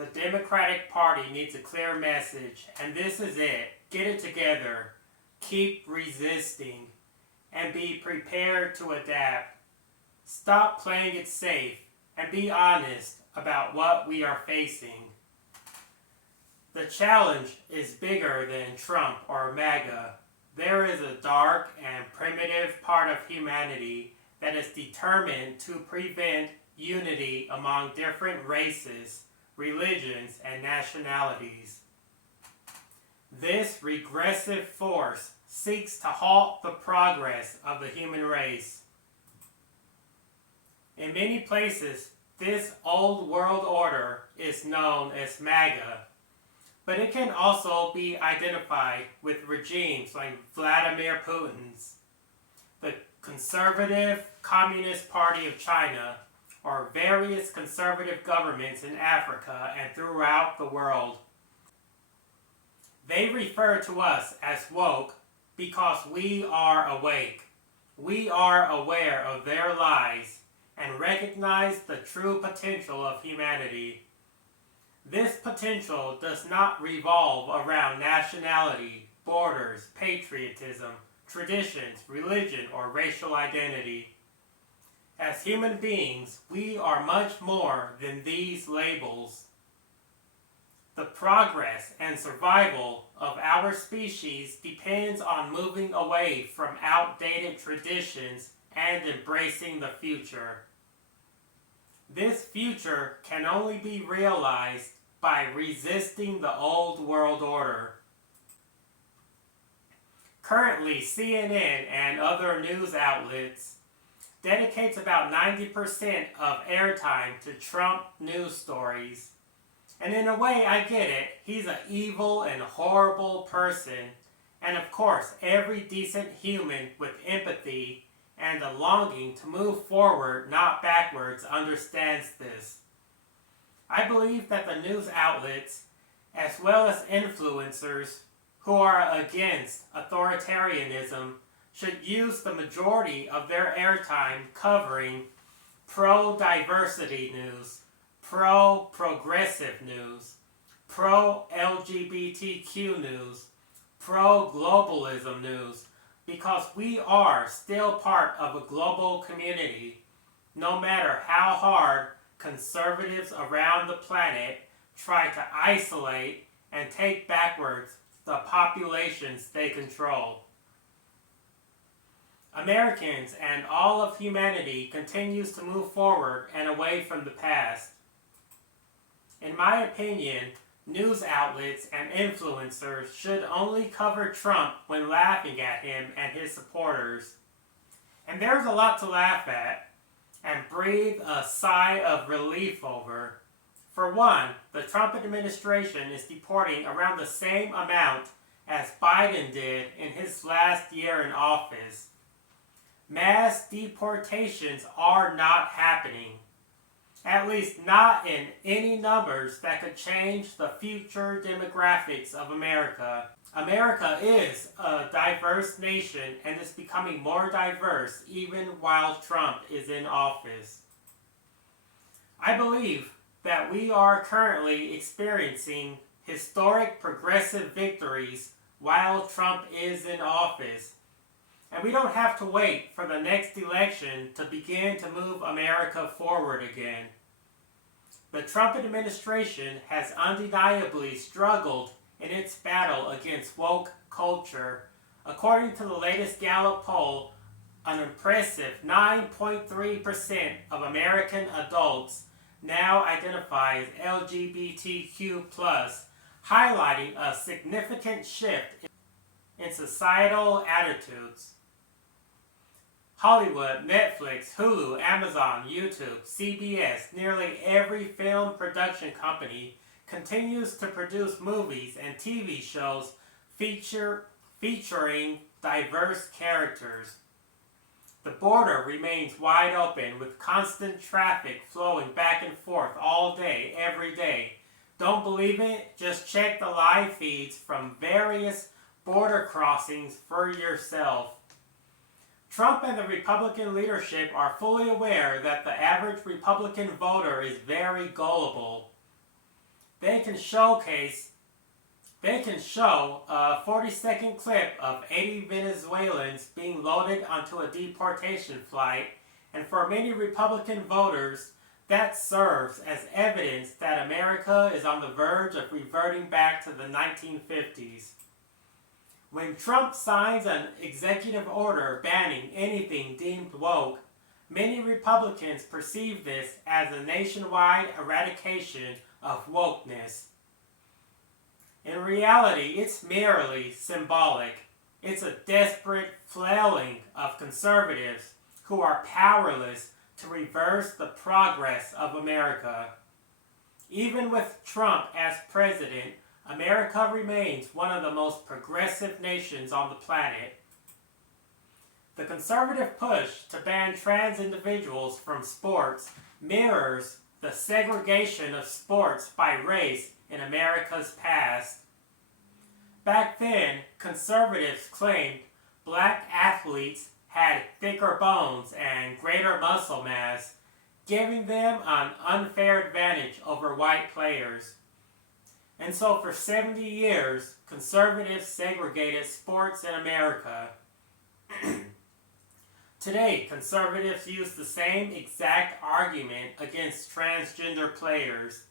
the Democratic Party needs a clear message, and this is it. Get it together, keep resisting, and be prepared to adapt. Stop playing it safe, and be honest about what we are facing. The challenge is bigger than Trump or MAGA. There is a dark and primitive part of humanity that is determined to prevent unity among different races, religions, and nationalities. This regressive force seeks to halt the progress of the human race. In many places, this old world order is known as MAGA, but it can also be identified with regimes like Vladimir Putin's, the Conservative Communist Party of China, or various conservative governments in Africa and throughout the world. They refer to us as woke because we are awake. We are aware of their lies and recognize the true potential of humanity. This potential does not revolve around nationality, borders, patriotism, traditions, religion, or racial identity. As human beings, we are much more than these labels. The progress and survival of our species depends on moving away from outdated traditions and embracing the future. This future can only be realized by resisting the old world order. Currently, CNN and other news outlets dedicates about 90% of airtime to Trump news stories. And in a way, I get it. He's an evil and horrible person. And of course, every decent human with empathy and a longing to move forward, not backwards, understands this. I believe that the news outlets, as well as influencers who are against authoritarianism, should use the majority of their airtime covering pro-diversity news, pro-progressive news, pro-LGBTQ news, pro-globalism news, because we are still part of a global community, no matter how hard conservatives around the planet try to isolate and take backwards the populations they control. Americans and all of humanity continues to move forward and away from the past. In my opinion, news outlets and influencers should only cover Trump when laughing at him and his supporters. And there's a lot to laugh at and breathe a sigh of relief over. For one, the Trump administration is deporting around the same amount as Biden did in his last year in office. Mass deportations are not happening. At least not in any numbers that could change the future demographics of America. America is a diverse nation and is becoming more diverse even while Trump is in office. I believe that we are currently experiencing historic progressive victories while Trump is in office. And we don't have to wait for the next election to begin to move America forward again. The Trump administration has undeniably struggled in its battle against woke culture. According to the latest Gallup poll, an impressive 9.3% of American adults now identify as LGBTQ+, highlighting a significant shift in societal attitudes. Hollywood, Netflix, Hulu, Amazon, YouTube, CBS, nearly every film production company continues to produce movies and TV shows featuring diverse characters. The border remains wide open with constant traffic flowing back and forth all day, every day. Don't believe it? Just check the live feeds from various border crossings for yourself. Trump and the Republican leadership are fully aware that the average Republican voter is very gullible. they can show a 40-second clip of 80 Venezuelans being loaded onto a deportation flight, and for many Republican voters, that serves as evidence that America is on the verge of reverting back to the 1950s. When Trump signs an executive order banning anything deemed woke, many Republicans perceive this as a nationwide eradication of wokeness. In reality, it's merely symbolic. It's a desperate flailing of conservatives who are powerless to reverse the progress of America. Even with Trump as president, America remains one of the most progressive nations on the planet. The conservative push to ban trans individuals from sports mirrors the segregation of sports by race in America's past. Back then, conservatives claimed black athletes had thicker bones and greater muscle mass, giving them an unfair advantage over white players. And so for 70 years, conservatives segregated sports in America. Today, conservatives use the same exact argument against transgender players.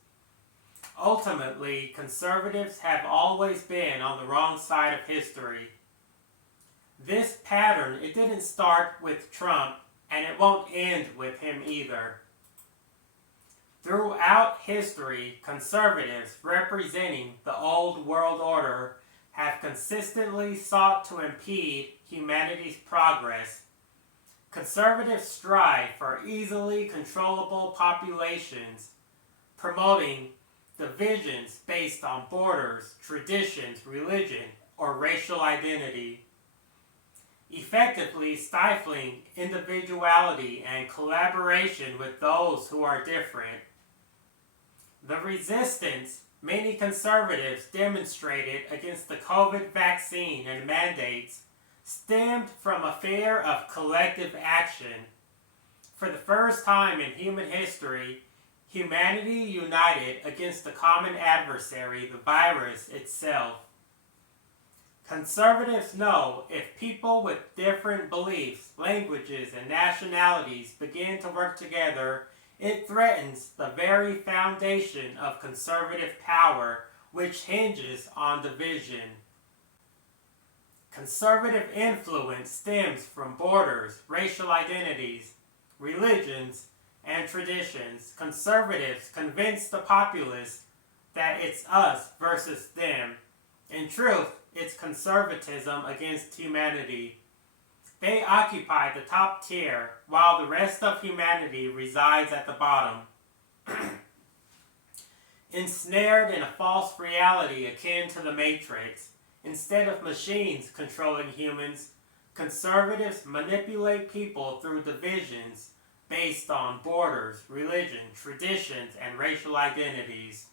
Ultimately, conservatives have always been on the wrong side of history. This pattern, it didn't start with Trump, and it won't end with him either. Throughout history, conservatives representing the old world order have consistently sought to impede humanity's progress. Conservatives strive for easily controllable populations, promoting divisions based on borders, traditions, religion, or racial identity, effectively stifling individuality and collaboration with those who are different. The resistance many conservatives demonstrated against the COVID vaccine and mandates stemmed from a fear of collective action. For the first time in human history, humanity united against the common adversary, the virus itself. Conservatives know if people with different beliefs, languages, and nationalities begin to work together, it threatens the very foundation of conservative power, which hinges on division. Conservative influence stems from borders, racial identities, religions, and traditions. Conservatives convince the populace that it's us versus them. In truth, it's conservatism against humanity. They occupy the top tier, while the rest of humanity resides at the bottom. Ensnared in a false reality akin to the Matrix, instead of machines controlling humans, conservatives manipulate people through divisions based on borders, religion, traditions, and racial identities.